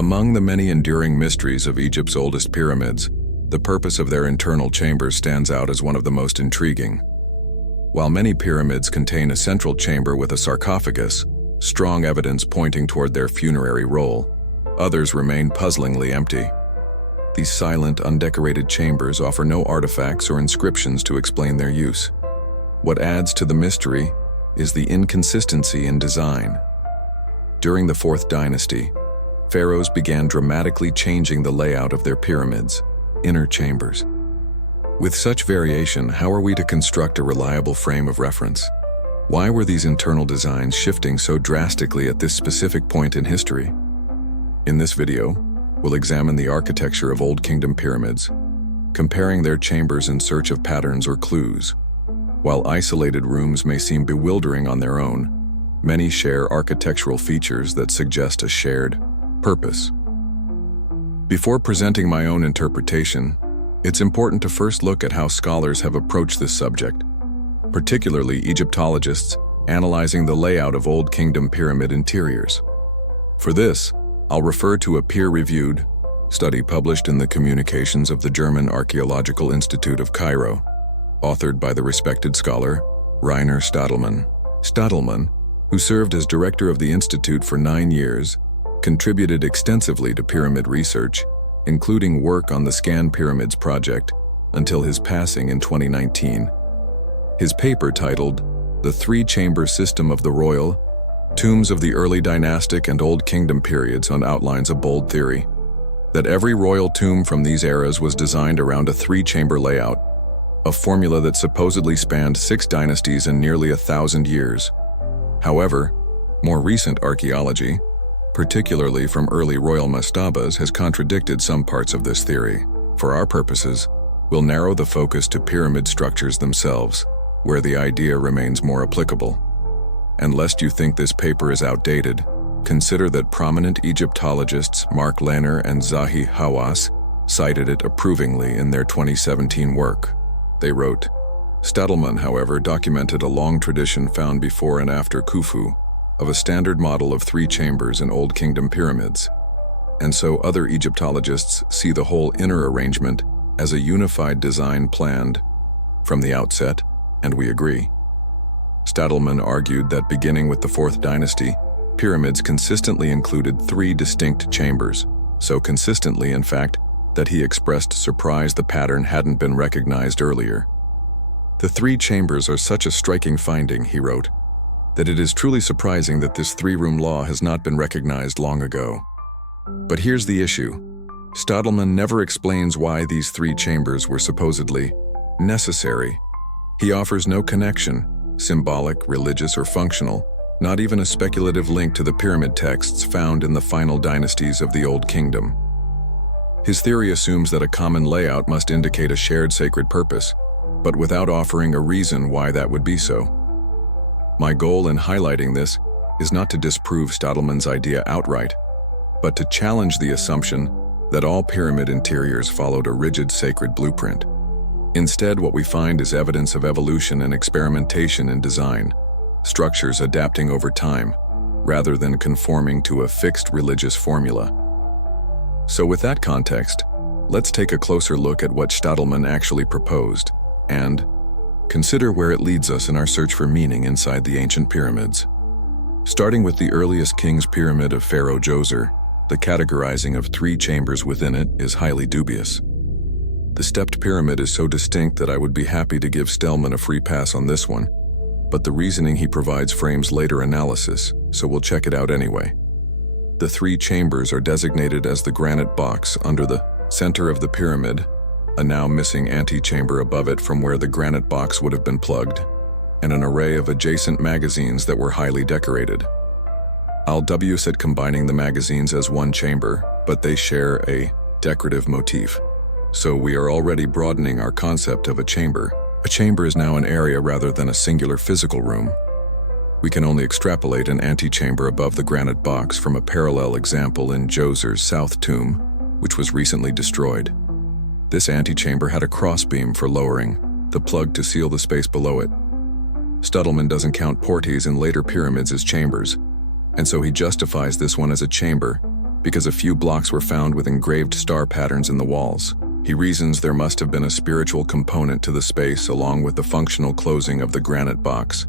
Among the many enduring mysteries of Egypt's oldest pyramids, the purpose of their internal chambers stands out as one of the most intriguing. While many pyramids contain a central chamber with a sarcophagus, strong evidence pointing toward their funerary role, others remain puzzlingly empty. These silent, undecorated chambers offer no artifacts or inscriptions to explain their use. What adds to the mystery is the inconsistency in design. During the 4th dynasty, pharaohs began dramatically changing the layout of their pyramids, inner chambers. With such variation, how are we to construct a reliable frame of reference? Why were these internal designs shifting so drastically at this specific point in history? In this video, we'll examine the architecture of Old Kingdom pyramids, comparing their chambers in search of patterns or clues. While isolated rooms may seem bewildering on their own, many share architectural features that suggest a shared purpose. Before presenting my own interpretation, it's important to first look at how scholars have approached this subject, particularly Egyptologists analyzing the layout of Old Kingdom pyramid interiors. For this, I'll refer to a peer-reviewed study published in the Communications of the German Archaeological Institute of Cairo, authored by the respected scholar Rainer Stadelmann. Stadelmann, who served as director of the institute for 9 years, contributed extensively to pyramid research, including work on the Scan Pyramids project, until his passing in 2019. His paper titled "The Three-Chamber System of the Royal Tombs of the Early Dynastic and Old Kingdom Periods" outlines a bold theory that every royal tomb from these eras was designed around a three-chamber layout, a formula that supposedly spanned 6 dynasties and nearly 1,000 years. However, more recent archaeology, particularly from early royal mastabas, has contradicted some parts of this theory. For our purposes, we'll narrow the focus to pyramid structures themselves, where the idea remains more applicable. And lest you think this paper is outdated, consider that prominent Egyptologists Mark Lehner and Zahi Hawass cited it approvingly in their 2017 work. They wrote, "Stadelmann, however, documented a long tradition found before and after Khufu of a standard model of 3 chambers in Old Kingdom pyramids, and so other Egyptologists see the whole inner arrangement as a unified design planned from the outset, and we agree." Stadelmann argued that beginning with the 4th dynasty, pyramids consistently included 3 distinct chambers, so consistently, in fact, that he expressed surprise the pattern hadn't been recognized earlier. "The 3 chambers are such a striking finding," he wrote, "that it is truly surprising that this 3-room law has not been recognized long ago." But here's the issue. Stadelmann never explains why these 3 chambers were supposedly necessary. He offers no connection, symbolic, religious, or functional, not even a speculative link to the pyramid texts found in the final dynasties of the Old Kingdom. His theory assumes that a common layout must indicate a shared sacred purpose, but without offering a reason why that would be so. My goal in highlighting this is not to disprove Stadelmann's idea outright, but to challenge the assumption that all pyramid interiors followed a rigid sacred blueprint. Instead, what we find is evidence of evolution and experimentation in design, structures adapting over time, rather than conforming to a fixed religious formula. So with that context, let's take a closer look at what Stadelmann actually proposed, and consider where it leads us in our search for meaning inside the ancient pyramids. Starting with the earliest king's pyramid of Pharaoh Djoser, the categorizing of 3 chambers within it is highly dubious. The stepped pyramid is so distinct that I would be happy to give Stadelmann a free pass on this one, but the reasoning he provides frames later analysis, so we'll check it out anyway. The 3 chambers are designated as the granite box under the center of the pyramid, a now missing antechamber above it from where the granite box would have been plugged, and an array of adjacent magazines that were highly decorated. Al-W said combining the magazines as one chamber, but they share a decorative motif. So we are already broadening our concept of a chamber. A chamber is now an area rather than a singular physical room. We can only extrapolate an antechamber above the granite box from a parallel example in Djoser's South Tomb, which was recently destroyed. This antechamber had a crossbeam for lowering, the plug to seal the space below it. Stadelmann doesn't count portes in later pyramids as chambers, and so he justifies this one as a chamber, because a few blocks were found with engraved star patterns in the walls. He reasons there must have been a spiritual component to the space along with the functional closing of the granite box.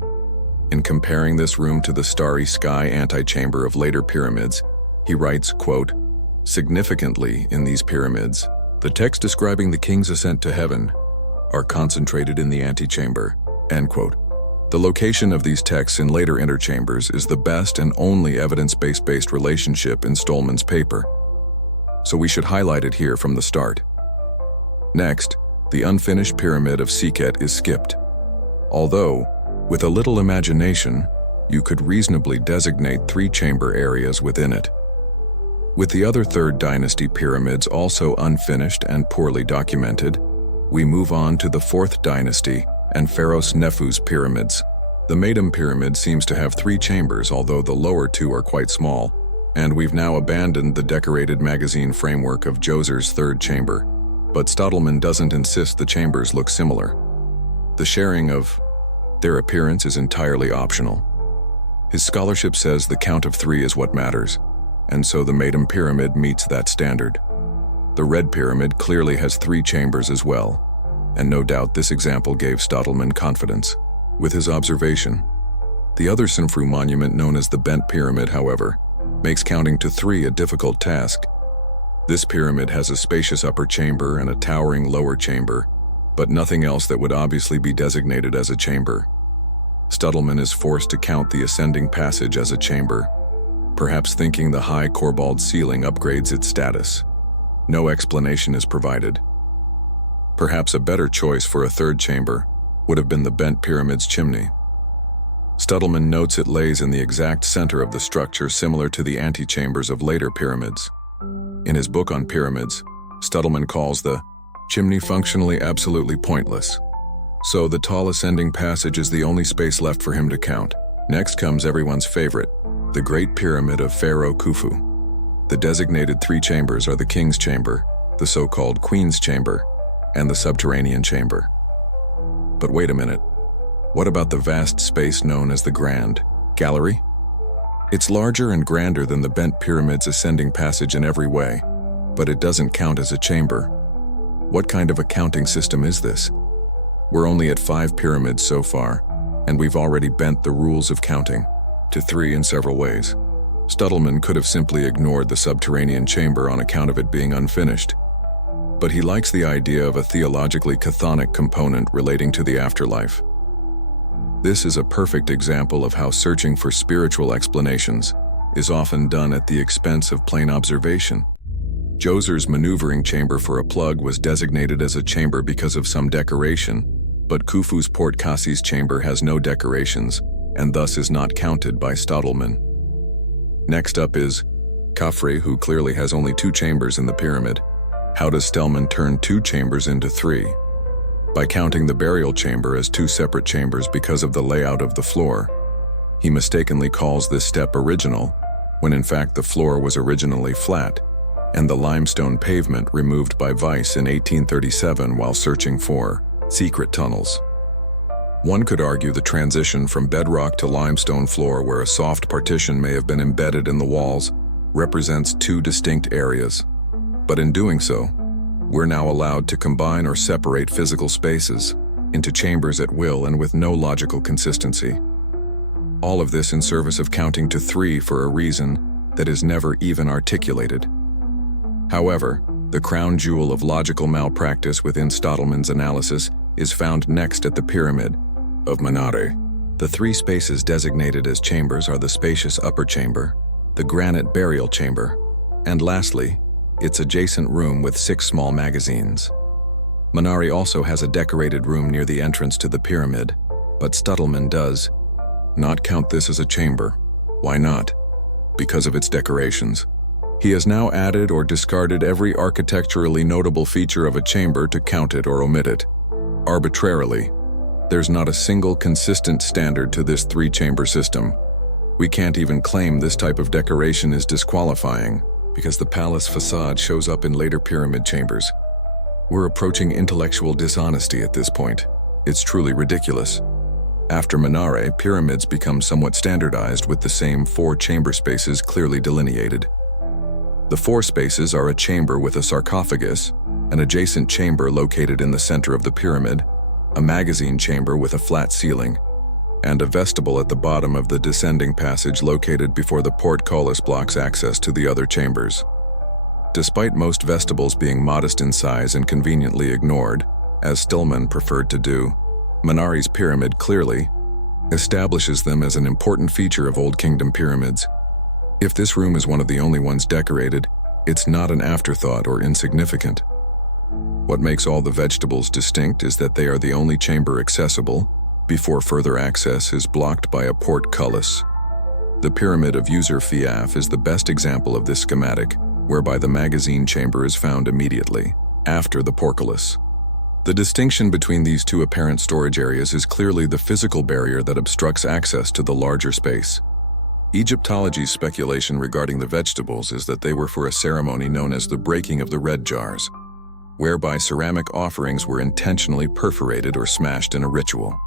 In comparing this room to the starry sky antechamber of later pyramids, he writes, quote, "Significantly, in these pyramids, the texts describing the king's ascent to heaven are concentrated in the antechamber," end quote. The location of these texts in later interchambers is the best and only evidence-based relationship in Stolman's paper, so we should highlight it here from the start. Next, the unfinished pyramid of Sekhet is skipped. Although, with a little imagination, you could reasonably designate 3 chamber areas within it. With the other 3rd dynasty pyramids also unfinished and poorly documented, we move on to the 4th dynasty and Pharaoh Nefu's pyramids. The Medem pyramid seems to have 3 chambers, although the lower 2 are quite small, and we've now abandoned the decorated magazine framework of Djoser's 3rd chamber, but Stadelman doesn't insist the chambers look similar. The sharing of their appearance is entirely optional. His scholarship says the count of 3 is what matters, and so the Medem pyramid meets that standard. The Red pyramid clearly has 3 chambers as well, and no doubt this example gave Stadelman confidence with his observation. The other Senfru monument, known as the Bent pyramid, however, makes counting to 3 a difficult task. This pyramid has a spacious upper chamber and a towering lower chamber, but nothing else that would obviously be designated as a chamber. Stadelman is forced to count the ascending passage as a chamber, perhaps thinking the high corbelled ceiling upgrades its status. No explanation is provided. Perhaps a better choice for a 3rd chamber would have been the Bent pyramid's chimney. Stadelman notes it lays in the exact center of the structure, similar to the antechambers of later pyramids. In his book on pyramids, Stadelman calls the chimney functionally absolutely pointless. So the tall ascending passage is the only space left for him to count. Next comes everyone's favorite, the Great Pyramid of Pharaoh Khufu. The designated 3 chambers are the King's Chamber, the so-called Queen's Chamber, and the Subterranean Chamber. But wait a minute. What about the vast space known as the Grand Gallery? It's larger and grander than the Bent Pyramid's ascending passage in every way, but it doesn't count as a chamber. What kind of a counting system is this? We're only at 5 pyramids so far, and we've already bent the rules of counting to 3 in several ways. Stadelman could have simply ignored the subterranean chamber on account of it being unfinished, but he likes the idea of a theologically chthonic component relating to the afterlife. This is a perfect example of how searching for spiritual explanations is often done at the expense of plain observation. Djoser's maneuvering chamber for a plug was designated as a chamber because of some decoration, but Khufu's Port Kassi's chamber has no decorations and thus is not counted by Stadelman. Next up is Khafre, who clearly has only 2 chambers in the pyramid. How does Stadelman turn 2 chambers into 3? By counting the burial chamber as 2 separate chambers because of the layout of the floor. He mistakenly calls this step original, when in fact the floor was originally flat, and the limestone pavement removed by Weiss in 1837 while searching for secret tunnels. One could argue the transition from bedrock to limestone floor, where a soft partition may have been embedded in the walls, represents 2 distinct areas. But in doing so, we're now allowed to combine or separate physical spaces into chambers at will and with no logical consistency. All of this in service of counting to 3 for a reason that is never even articulated. However, the crown jewel of logical malpractice within Stadelman's analysis is found next at the Pyramid of Menare. The 3 spaces designated as chambers are the spacious upper chamber, the granite burial chamber, and lastly, its adjacent room with 6 small magazines. Menare also has a decorated room near the entrance to the pyramid, but Stadelman does not count this as a chamber. Why not? Because of its decorations. He has now added or discarded every architecturally notable feature of a chamber to count it or omit it. Arbitrarily, there's not a single consistent standard to this 3-chamber system. We can't even claim this type of decoration is disqualifying, because the palace facade shows up in later pyramid chambers. We're approaching intellectual dishonesty at this point. It's truly ridiculous. After Menare, pyramids become somewhat standardized with the same 4 chamber spaces clearly delineated. The four spaces are a chamber with a sarcophagus, an adjacent chamber located in the center of the pyramid, a magazine chamber with a flat ceiling, and a vestibule at the bottom of the descending passage located before the portcullis blocks access to the other chambers. Despite most vestibules being modest in size and conveniently ignored, as Stillman preferred to do, Minari's pyramid clearly establishes them as an important feature of Old Kingdom pyramids. If this room is one of the only ones decorated, it's not an afterthought or insignificant. What makes all the vegetables distinct is that they are the only chamber accessible before further access is blocked by a portcullis. The pyramid of User Fiaf is the best example of this schematic, whereby the magazine chamber is found immediately after the portcullis. The distinction between these two apparent storage areas is clearly the physical barrier that obstructs access to the larger space. Egyptology's speculation regarding the vegetables is that they were for a ceremony known as the breaking of the red jars, whereby ceramic offerings were intentionally perforated or smashed in a ritual.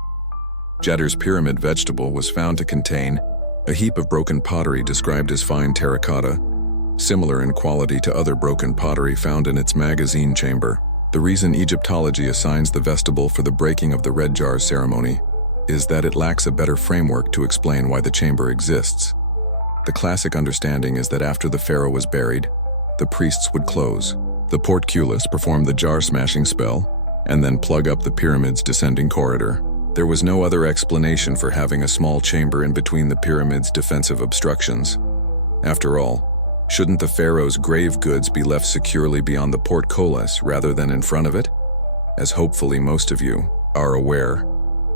Jetter's pyramid vegetable was found to contain a heap of broken pottery described as fine terracotta, similar in quality to other broken pottery found in its magazine chamber. The reason Egyptology assigns the vestibule for the breaking of the red jar ceremony is that it lacks a better framework to explain why the chamber exists. The classic understanding is that after the pharaoh was buried, the priests would close the portcullis, perform the jar-smashing spell, and then plug up the pyramid's descending corridor. There was no other explanation for having a small chamber in between the pyramid's defensive obstructions. After all, shouldn't the pharaoh's grave goods be left securely beyond the portcullis rather than in front of it? As hopefully most of you are aware,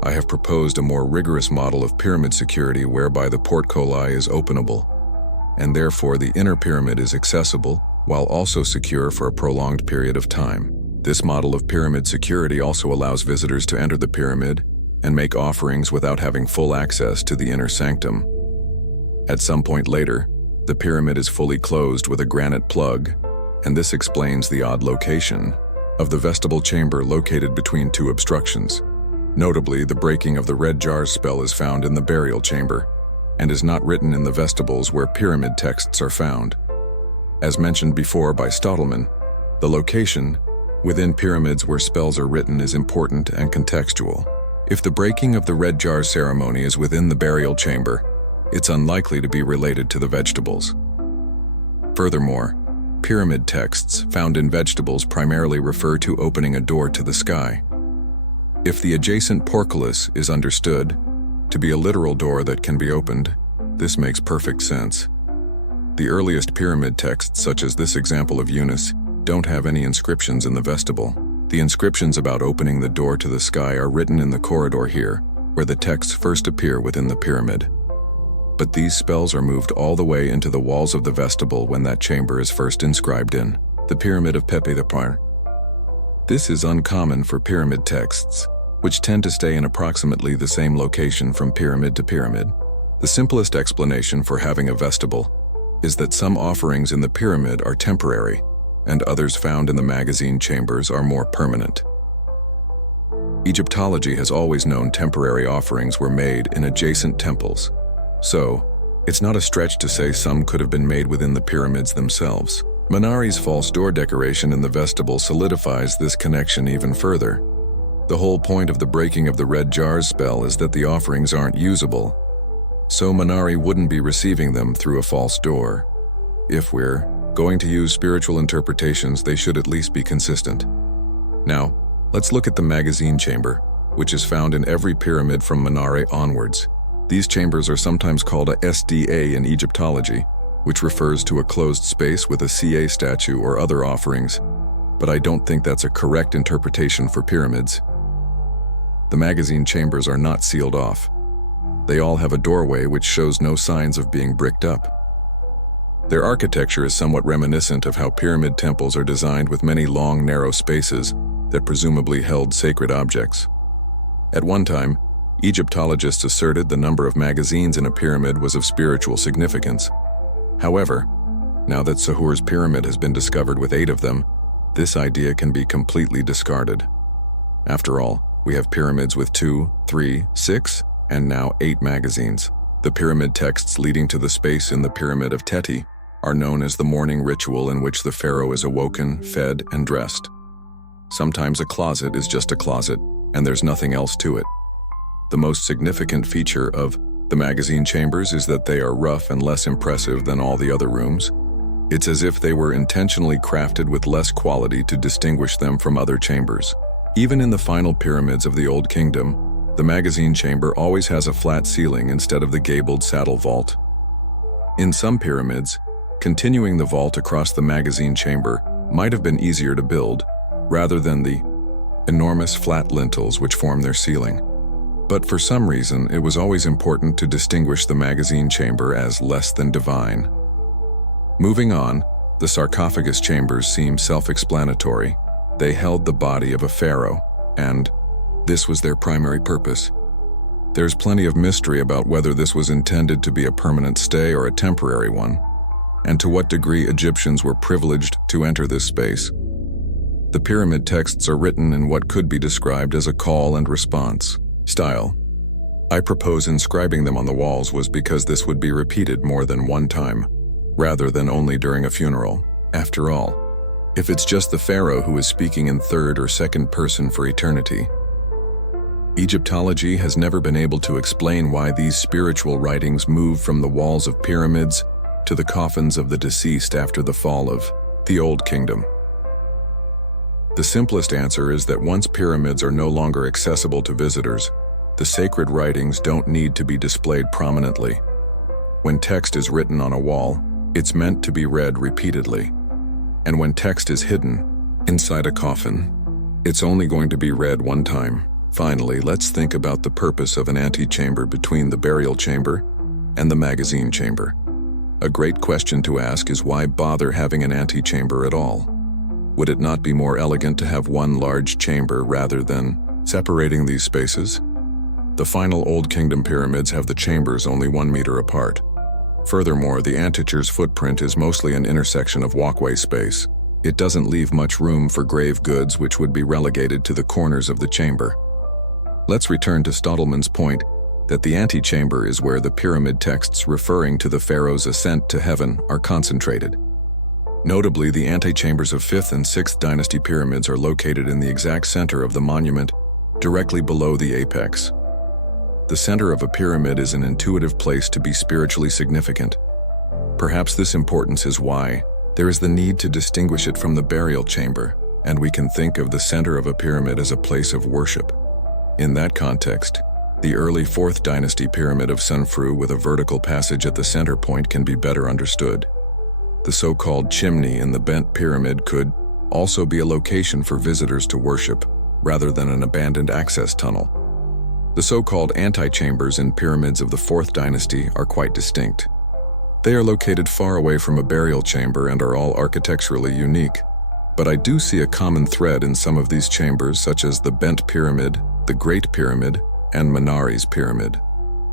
I have proposed a more rigorous model of pyramid security whereby the portcullis is openable, and therefore the inner pyramid is accessible while also secure for a prolonged period of time. This model of pyramid security also allows visitors to enter the pyramid and make offerings without having full access to the inner sanctum. At some point later, the pyramid is fully closed with a granite plug, and this explains the odd location of the vestibule chamber located between two obstructions. Notably, the breaking of the red jars spell is found in the burial chamber and is not written in the vestibules where pyramid texts are found. As mentioned before by Stottleman, the location within pyramids where spells are written is important and contextual. If the breaking of the red jar ceremony is within the burial chamber, it's unlikely to be related to the vegetables. Furthermore, pyramid texts found in vegetables primarily refer to opening a door to the sky. If the adjacent portcullis is understood to be a literal door that can be opened, this makes perfect sense. The earliest pyramid texts, such as this example of Yunus, don't have any inscriptions in the vestibule. The inscriptions about opening the door to the sky are written in the corridor here, where the texts first appear within the pyramid. But these spells are moved all the way into the walls of the vestibule when that chamber is first inscribed in the Pyramid of Pepe the Par. This is uncommon for pyramid texts, which tend to stay in approximately the same location from pyramid to pyramid. The simplest explanation for having a vestibule is that some offerings in the pyramid are temporary, and others found in the magazine chambers are more permanent. Egyptology has always known temporary offerings were made in adjacent temples, so it's not a stretch to say some could have been made within the pyramids themselves. Minari's false door decoration in the vestibule solidifies this connection even further. The whole point of the breaking of the red jars spell is that the offerings aren't usable, so Minari wouldn't be receiving them through a false door. If we're going to use spiritual interpretations, they should at least be consistent. Now, let's look at the magazine chamber, which is found in every pyramid from Minari onwards. These chambers are sometimes called a SDA in Egyptology, which refers to a closed space with a CA statue or other offerings, but I don't think that's a correct interpretation for pyramids. The magazine chambers are not sealed off. They all have a doorway which shows no signs of being bricked up. Their architecture is somewhat reminiscent of how pyramid temples are designed with many long, narrow spaces that presumably held sacred objects. At one time, Egyptologists asserted the number of magazines in a pyramid was of spiritual significance. However, now that Sahur's pyramid has been discovered with 8 of them, this idea can be completely discarded. After all, we have pyramids with 2, 3, 6, and now 8 magazines. The pyramid texts leading to the space in the Pyramid of Teti are known as the morning ritual in which the pharaoh is awoken, fed, and dressed. Sometimes a closet is just a closet, and there's nothing else to it. The most significant feature of the magazine chambers is that they are rough and less impressive than all the other rooms. It's as if they were intentionally crafted with less quality to distinguish them from other chambers. Even in the final pyramids of the Old Kingdom, the magazine chamber always has a flat ceiling instead of the gabled saddle vault. In some pyramids, continuing the vault across the magazine chamber might have been easier to build, rather than the enormous flat lintels which form their ceiling. But for some reason, it was always important to distinguish the magazine chamber as less than divine. Moving on, the sarcophagus chambers seem self-explanatory. They held the body of a pharaoh, and this was their primary purpose. There's plenty of mystery about whether this was intended to be a permanent stay or a temporary one, and to what degree Egyptians were privileged to enter this space. The pyramid texts are written in what could be described as a call and response style. I propose inscribing them on the walls was because this would be repeated more than one time, rather than only during a funeral. After all, if it's just the pharaoh who is speaking in third or second person for eternity, Egyptology has never been able to explain why these spiritual writings move from the walls of pyramids to the coffins of the deceased after the fall of the Old Kingdom. The simplest answer is that once pyramids are no longer accessible to visitors, the sacred writings don't need to be displayed prominently. When text is written on a wall, it's meant to be read repeatedly. And when text is hidden inside a coffin, it's only going to be read one time. Finally, let's think about the purpose of an antechamber between the burial chamber and the magazine chamber. A great question to ask is, why bother having an antechamber at all? Would it not be more elegant to have one large chamber rather than separating these spaces? The final Old Kingdom pyramids have the chambers only 1 meter apart. Furthermore, the antechamber's footprint is mostly an intersection of walkway space. It doesn't leave much room for grave goods, which would be relegated to the corners of the chamber. Let's return to Stottleman's point that the antechamber is where the pyramid texts referring to the pharaoh's ascent to heaven are concentrated. Notably, the antechambers of 5th and 6th dynasty pyramids are located in the exact center of the monument, directly below the apex. The center of a pyramid is an intuitive place to be spiritually significant. Perhaps this importance is why there is the need to distinguish it from the burial chamber, and we can think of the center of a pyramid as a place of worship. In that context, the early 4th dynasty pyramid of Sunfru with a vertical passage at the center point can be better understood. The so-called chimney in the bent pyramid could also be a location for visitors to worship, rather than an abandoned access tunnel. The so-called antechambers in pyramids of the 4th dynasty are quite distinct. They are located far away from a burial chamber and are all architecturally unique. But I do see a common thread in some of these chambers, such as the Bent Pyramid, the Great Pyramid, and Menari's Pyramid,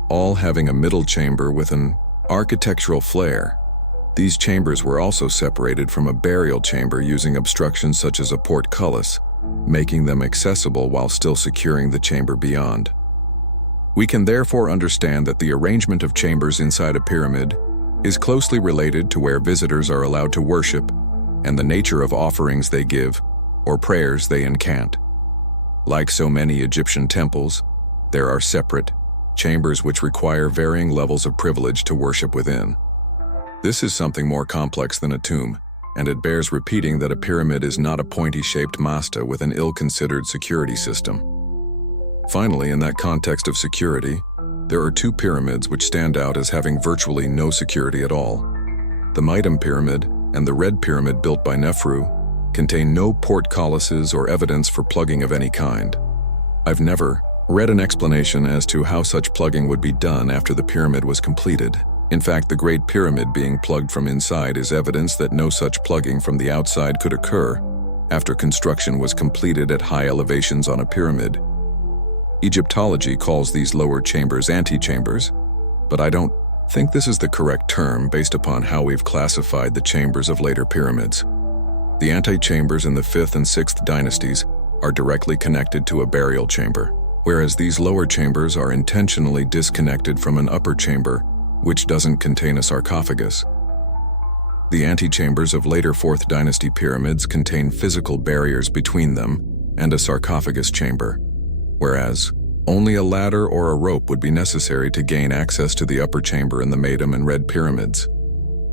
all having a middle chamber with an architectural flair. These chambers were also separated from a burial chamber using obstructions such as a portcullis, making them accessible while still securing the chamber beyond. We can therefore understand that the arrangement of chambers inside a pyramid is closely related to where visitors are allowed to worship and the nature of offerings they give or prayers they incant. Like so many Egyptian temples, there are separate chambers which require varying levels of privilege to worship within. This is something more complex than a tomb, and it bears repeating that a pyramid is not a pointy-shaped masta with an ill-considered security system. Finally, in that context of security, there are 2 pyramids which stand out as having virtually no security at all. The Mitam Pyramid and the Red Pyramid built by Nefru contain no portcullises or evidence for plugging of any kind. I've never read an explanation as to how such plugging would be done after the pyramid was completed. In fact, the Great Pyramid being plugged from inside is evidence that no such plugging from the outside could occur after construction was completed at high elevations on a pyramid. Egyptology calls these lower chambers antechambers, but I don't think this is the correct term based upon how we've classified the chambers of later pyramids. The antechambers in the 5th and 6th dynasties are directly connected to a burial chamber, whereas these lower chambers are intentionally disconnected from an upper chamber which doesn't contain a sarcophagus. The antechambers of later 4th Dynasty pyramids contain physical barriers between them and a sarcophagus chamber, whereas only a ladder or a rope would be necessary to gain access to the upper chamber in the Meidum and Red pyramids.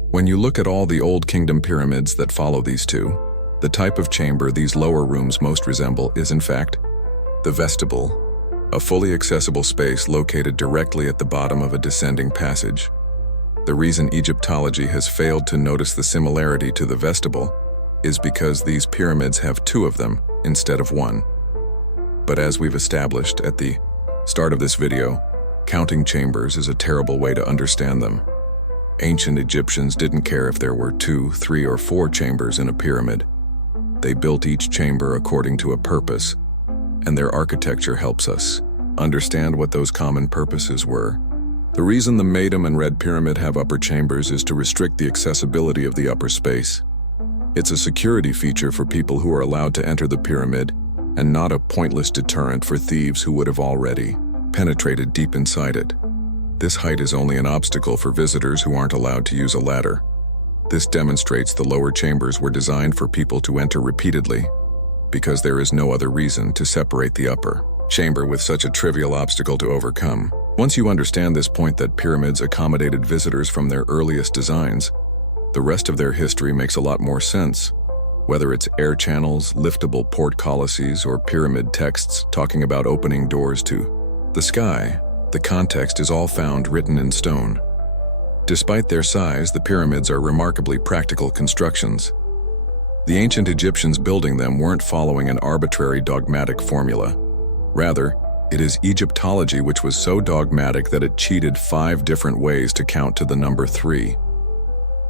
When you look at all the Old Kingdom pyramids that follow these two, the type of chamber these lower rooms most resemble is, in fact, the vestibule, a fully accessible space located directly at the bottom of a descending passage. The reason Egyptology has failed to notice the similarity to the vestibule is because these pyramids have two of them instead of one. But as we've established at the start of this video, counting chambers is a terrible way to understand them. Ancient Egyptians didn't care if there were 2, 3, or 4 chambers in a pyramid. They built each chamber according to a purpose, and their architecture helps us understand what those common purposes were. The reason the Meidum and Red Pyramid have upper chambers is to restrict the accessibility of the upper space. It's a security feature for people who are allowed to enter the pyramid, and not a pointless deterrent for thieves who would have already penetrated deep inside it. This height is only an obstacle for visitors who aren't allowed to use a ladder. This demonstrates the lower chambers were designed for people to enter repeatedly, because there is no other reason to separate the upper chamber with such a trivial obstacle to overcome. Once you understand this point that pyramids accommodated visitors from their earliest designs, the rest of their history makes a lot more sense. Whether it's air channels, liftable portcullises, or pyramid texts talking about opening doors to the sky, the context is all found written in stone. Despite their size, the pyramids are remarkably practical constructions. The ancient Egyptians building them weren't following an arbitrary dogmatic formula. Rather, it is Egyptology which was so dogmatic that it cheated 5 different ways to count to the number 3.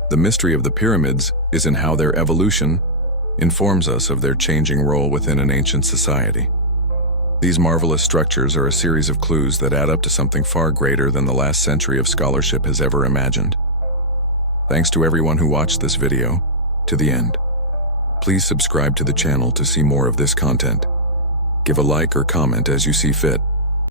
The mystery of the pyramids is in how their evolution informs us of their changing role within an ancient society. These marvelous structures are a series of clues that add up to something far greater than the last century of scholarship has ever imagined. Thanks to everyone who watched this video to the end. Please subscribe to the channel to see more of this content. Give a like or comment as you see fit.